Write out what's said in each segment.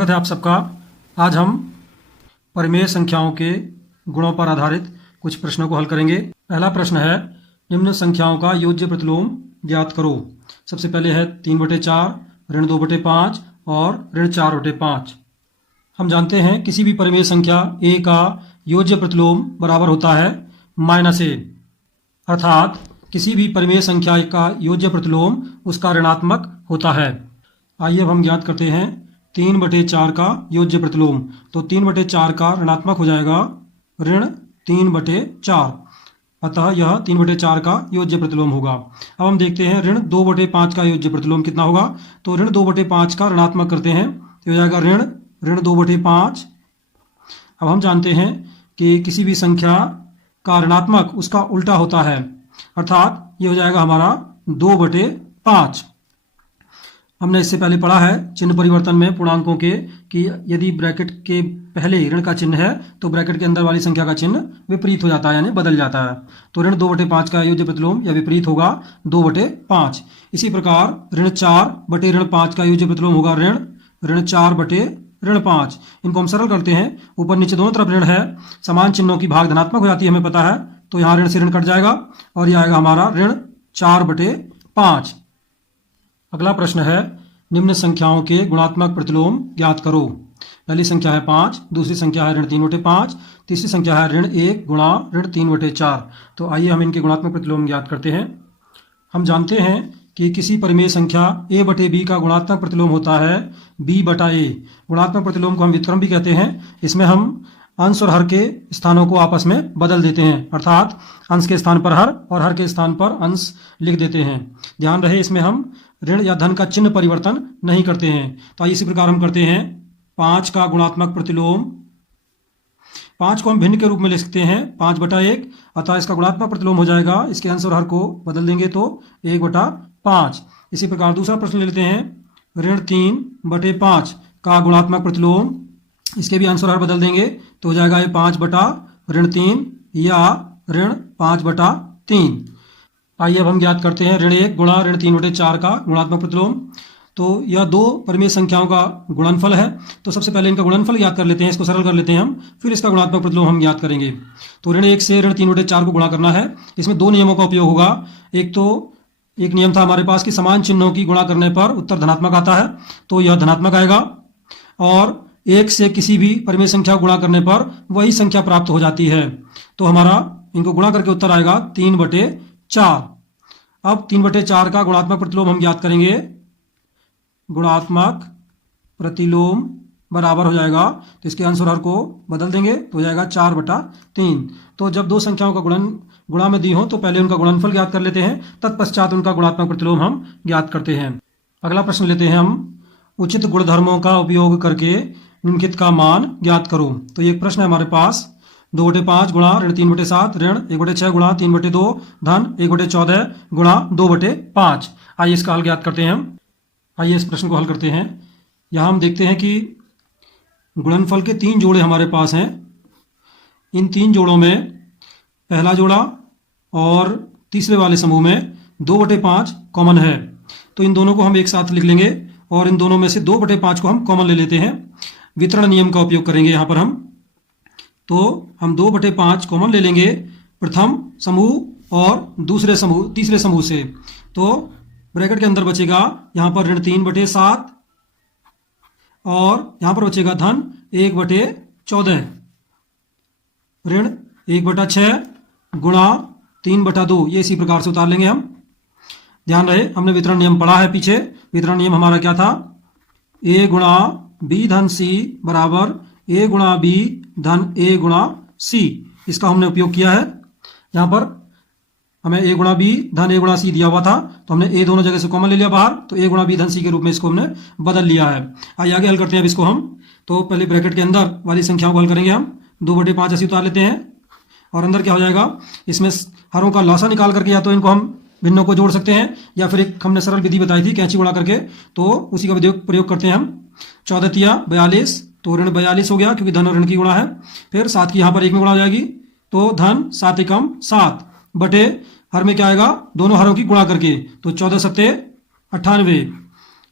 स्वागत है आप सबका। आज हम परिमेय संख्याओं के गुणों पर आधारित कुछ प्रश्नों को हल करेंगे। पहला प्रश्न है, निम्न संख्याओं का योज्य प्रतिलोम ज्ञात करो। सबसे पहले है 3/4, ऋण 2/5 और ऋण 4/5। हम जानते हैं किसी भी परिमेय संख्या a का योज्य प्रतिलोम बराबर होता है -a, अर्थात किसी भी परिमेय संख्या का योज्य प्रतिलोम उसका ऋणात्मक होता है। आइए अब हम ज्ञात करते हैं 3/4 का योज्य प्रतिलोम। तो 3/4 का ऋणात्मक हो जाएगा ऋण 3/4, अतः यह 3/4 का योज्य प्रतिलोम होगा। अब हम देखते हैं ऋण 2/5 का योज्य प्रतिलोम कितना होगा। तो ऋण 2/5 का ऋणात्मक करते हैं तो हो जाएगा ऋण 2/5। अब हम जानते हैं कि किसी भी संख्या का ऋणात्मक उसका उल्टा होता है, अर्थात ये हो जाएगा हमारा 2/5। हमने इससे पहले पढ़ा है चिन्ह परिवर्तन में पूर्णांकों के कि यदि ब्रैकेट के पहले ऋण का चिन्ह है तो ब्रैकेट के अंदर वाली संख्या का चिन्ह विपरीत हो जाता है, यानी बदल जाता है। तो ऋण 2/5 का योज्य प्रतिलोम या विपरीत होगा 2/5। इसी प्रकार ऋण 4/5 का योज्य प्रतिलोम होगा ऋण 4/5। इनको हम सरल करते हैं, ऊपर नीचे दोनों तरफ ऋण है, समान चिन्हों की भाग धनात्मक हो जाती है, हमें पता है। तो यहाँ ऋण से ऋण कट जाएगा और यह आएगा हमारा ऋण 4/5। अगला प्रश्न है, निम्न संख्याओं के गुणात्मक प्रतिलोम ज्ञात करो। पहली संख्या है 5, दूसरी संख्या है ऋण 3/5, तीसरी संख्या है ऋण 1 गुणा ऋण 3/4। तो आइए हम इनके गुणात्मक प्रतिलोम ज्ञात करते हैं। हम जानते हैं कि किसी परिमेय संख्या a/b का गुणात्मक प्रतिलोम होता है b/a। गुणात्मक प्रतिलोम को हम व्युत्क्रम भी कहते हैं। इसमें हम अंश और हर के स्थानों को आपस में बदल देते हैं, अर्थात अंश के स्थान पर हर और हर के स्थान पर अंश लिख देते हैं। ध्यान रहे, इसमें हम ऋण या धन का चिन्ह परिवर्तन नहीं करते हैं। तो इसी प्रकार हम करते हैं 5 का गुणात्मक प्रतिलोम। 5 को हम भिन्न के रूप में लिख सकते हैं 5/1, अतः इसका गुणात्मक प्रतिलोम हो जाएगा, इसके अंश और हर को बदल देंगे तो 1/5। इसी प्रकार दूसरा प्रश्न ले लेते हैं, ऋण 3/5 का गुणात्मक प्रतिलोम। इसके भी अंश और हर बदल देंगे तो हो जाएगा ये 5/3 या ऋण 5/3। आइए अब हम ज्ञात करते हैं ऋण 1 गुणा ऋण 3/4 का गुणात्मक प्रतिलोम। तो यह दो परिमेय संख्याओं का गुणनफल है। तो सबसे पहले इनका गुणनफल ज्ञात कर लेते हैं, इसको सरल कर लेते हैं हम, फिर इसका गुणात्मक प्रतिलोम हम ज्ञात करेंगे। तो ऋण 1 से ऋण 3/4 को गुणा करना है। इसमें दो नियमों का उपयोग होगा। एक नियम था हमारे पास कि समान चिन्हों की गुणा करने पर उत्तर धनात्मक आता है, तो यह धनात्मक आएगा। और 1 से किसी भी परिमेय संख्या को गुणा करने पर वही संख्या प्राप्त हो जाती है। तो हमारा इनको गुणा करके उत्तर आएगा 3/4। अब 3/4 का गुणात्मक प्रतिलोम हम ज्ञात करेंगे। गुणात्मक प्रतिलोम बराबर हो जाएगा, तो इसके अंश और हर को बदल देंगे तो हो जाएगा 4/3। तो जब दो संख्याओं का गुणा में दी हो तो पहले उनका गुणनफल ज्ञात कर लेते हैं, तत्पश्चात उनका गुणात्मक प्रतिलोम हम ज्ञात करते हैं। अगला प्रश्न लेते हैं हम, उचित गुणधर्मों का उपयोग करके निम्नलिखित का मान ज्ञात करो। तो ये एक प्रश्न है हमारे पास, 2/5 गुणा ऋण 3/7 ऋण 1/6 गुणा 3/2 धन 1/14 गुणा 2/5। आइए इसका हल ज्ञात करते हैं हम। आइए इस प्रश्न को हल करते हैं। यहाँ हम देखते हैं कि गुणनफल के 3 जोड़े हमारे पास हैं। इन 3 जोड़ों में पहला जोड़ा और तीसरे वाले समूह में 2/5 कॉमन है, तो इन दोनों को हम एक साथ लिख लेंगे और इन दोनों में से 2/5 को हम कॉमन ले लेते हैं। वितरण नियम का उपयोग करेंगे यहाँ पर हम। तो हम 2/5 कॉमन ले लेंगे प्रथम समूह और तीसरे समूह से। तो ब्रैकेट के अंदर बचेगा यहाँ पर ऋण 3/7 और यहाँ पर बचेगा धन 1/14। ऋण 1/6 गुणा 3/2, ये इसी प्रकार से उतार लेंगे हम। ध्यान रहे, हमने वितरण नियम पढ़ा है पीछे। वितरण नियम हमारा क्या था, a गुणा b धन c बराबर a गुणा b धन a गुणा c। इसका हमने उपयोग किया है। यहाँ पर हमें a गुणा b धन a गुणा c दिया हुआ था, तो हमने a दोनों जगह से कॉमन ले लिया बाहर, तो a गुणा b धन c के रूप में इसको हमने बदल लिया है। आइए आगे हल करते हैं अब इसको हम। तो पहले ब्रैकेट के अंदर वाली संख्याओं को हल करेंगे हम। 2/5 ऐसे उतार लेते हैं और अंदर क्या हो जाएगा, इसमें हरों का लॉसा निकाल करके या तो इनको हम भिन्नों को जोड़ सकते हैं, या फिर एक हमने सरल विधि बताई थी कैंची गुणा करके, तो उसी का प्रयोग करते हैं हम। 14 42, तो ऋण 42 हो गया क्योंकि धन और ऋण की गुणा है। फिर 7 की यहाँ पर 1 में गुणा हो जाएगी, तो धन 7 एकम 7 बटे हर में क्या आएगा, दोनों हरों की गुणा करके, तो 14 7 98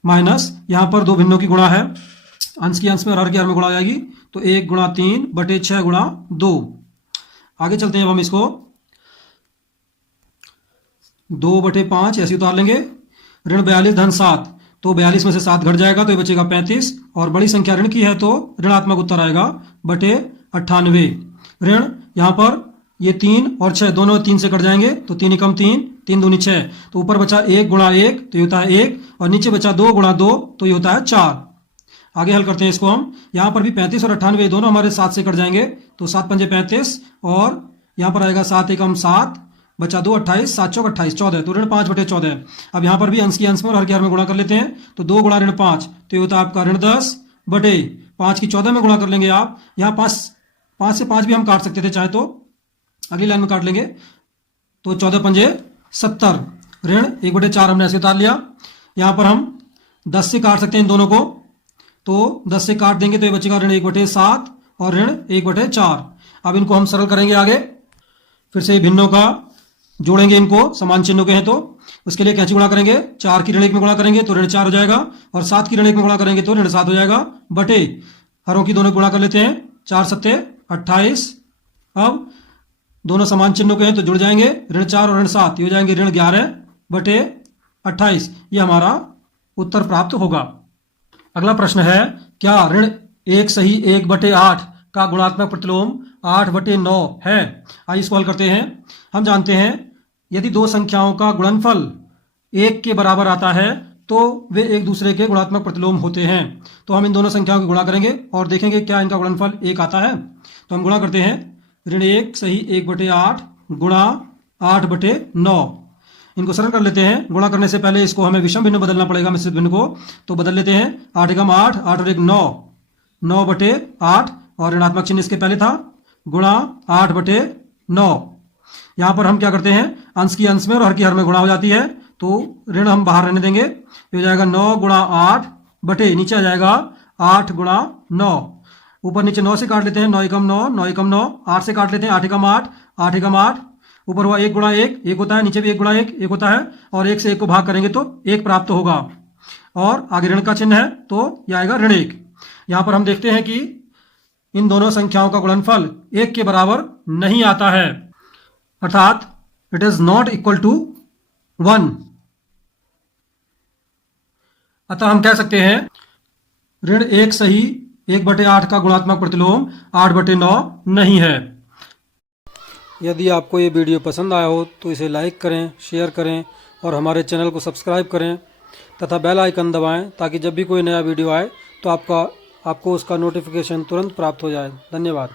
माइनस यहाँ पर दो भिन्नों की गुणा है अंश की अंश में और हर की हर में गुणा हो जाएगी, तो 1 गुणा 3 बटे 6 गुणा 2। आगे चलते हैं, अब हम इसको 2 बटे 5 ऐसे उतार लेंगे। ऋण 42 धन 7, तो 42 में से 7 घट जाएगा तो ये बचेगा 35, और बड़ी संख्या ऋण की है तो ऋणात्मक उत्तर आएगा बटे 98। ऋण यहाँ पर ये 3 और 6 दोनों 3 से कट जाएंगे, तो 3 एकम 3, 3 दूनी 6, तो ऊपर बचा 1 गुणा 1 तो ये होता है 1, और नीचे बचा 2 गुणा 2 तो ये होता है 4। आगे हल करते हैं इसको हम। यहाँ पर भी 35 और 98 दोनों हमारे 7 से कट जाएंगे, तो 7 पंजे 35, और यहाँ पर आएगा 7 एकम 7, बचा 2 28, 7 चौक 28, 14, तो ऋण 5 बटे 14। अब यहाँ पर भी अंश की अंश में और हर की हर में गुणा कर लेते हैं, तो 2 गुणा ऋण 5 तो ये होता है आपका ऋण 10 बटे 5 की 14 में गुणा कर लेंगे आप। यहाँ 5 से 5 भी हम काट सकते थे चाहे तो, अगली लाइन में काट लेंगे, तो 14 पंजे 70, ऋण 1 बटे 4 हमने ऐसे उतार लिया। यहाँ पर हम 10 से काट सकते हैं इन दोनों को, तो 10 से काट देंगे तो ये बचेगा ऋण 1 बटे 7 और ऋण 1 बटे 4। अब इनको हम सरल करेंगे आगे, फिर से भिन्नों का जोड़ेंगे, इनको समान चिन्हों के हैं तो उसके लिए कैंची गुणा करेंगे। 4 की ऋण 1 में गुणा करेंगे तो ऋण 4 हो जाएगा, और 7 की ऋण 1 में गुणा करेंगे तो ऋण 7 हो जाएगा, बटे हरों की दोनों गुणा कर लेते हैं, 4 सत्ते 28। अब दोनों समान चिन्हों के हैं तो जुड़ जाएंगे, ऋण 4 और ऋण 7 ये हो जाएंगे ऋण 11 बटे 28। ये हमारा उत्तर प्राप्त होगा। अगला प्रश्न है, क्या ऋण 1 सही 1 बटे 8 का गुणात्मक प्रतिलोम 8 बटे 9 है? आइए इसको हल करते हैं। हम जानते हैं यदि दो संख्याओं का गुणनफल 1 के बराबर आता है तो वे एक दूसरे के गुणात्मक प्रतिलोम होते हैं। तो हम इन दोनों संख्याओं की गुणा करेंगे और देखेंगे क्या इनका गुणनफल 1 आता है। तो हम गुणा करते हैं, ऋण 1 सही 1 बटे 8 गुणा 8 बटे 9। इनको सरल कर लेते हैं। गुणा करने से पहले इसको हमें विषम भिन्न बदलना पड़ेगा, मिश्रित भिन्न को, तो बदल लेते हैं। 8 एकम 8, 8 और 1 9, 9 बटे 8, और ऋणात्मक चिन्ह इसके पहले था, गुणा 8 बटे 9। यहाँ पर हम क्या करते हैं, अंश की अंश में और हर की हर में गुणा हो जाती है, तो ऋण हम बाहर रहने देंगे। ये हो जाएगा 9 गुणा 8 बटे, नीचे आ जाएगा 8 गुणा 9। ऊपर नीचे 9 से काट लेते हैं, 9 एकम 9, 9 एकम 9, 8 से काट लेते हैं, 8 एकम 8, 8 एकम 8, ऊपर हुआ 1 गुणा 1, 1 होता है, नीचे भी 1 गुणा 1, 1 होता है, और 1 से 1 को भाग करेंगे तो 1 प्राप्त होगा, और आगे ऋण का चिन्ह है तो यह आएगा ऋण 1। यहाँ पर हम देखते हैं कि इन दोनों संख्याओं का गुणनफल 1 के बराबर नहीं आता है, अर्थात it is not equal to 1। अतः हम कह सकते हैं ऋण 1 सही 1 बटे 8 का गुणात्मक प्रतिलोम 8 बटे 9 नहीं है। यदि आपको ये वीडियो पसंद आया हो तो इसे लाइक करें, शेयर करें और हमारे चैनल को सब्सक्राइब करें तथा बेल आइकन दबाएं, ताकि जब भी कोई नया वीडियो आए तो आपको उसका नोटिफिकेशन तुरंत प्राप्त हो जाए। धन्यवाद।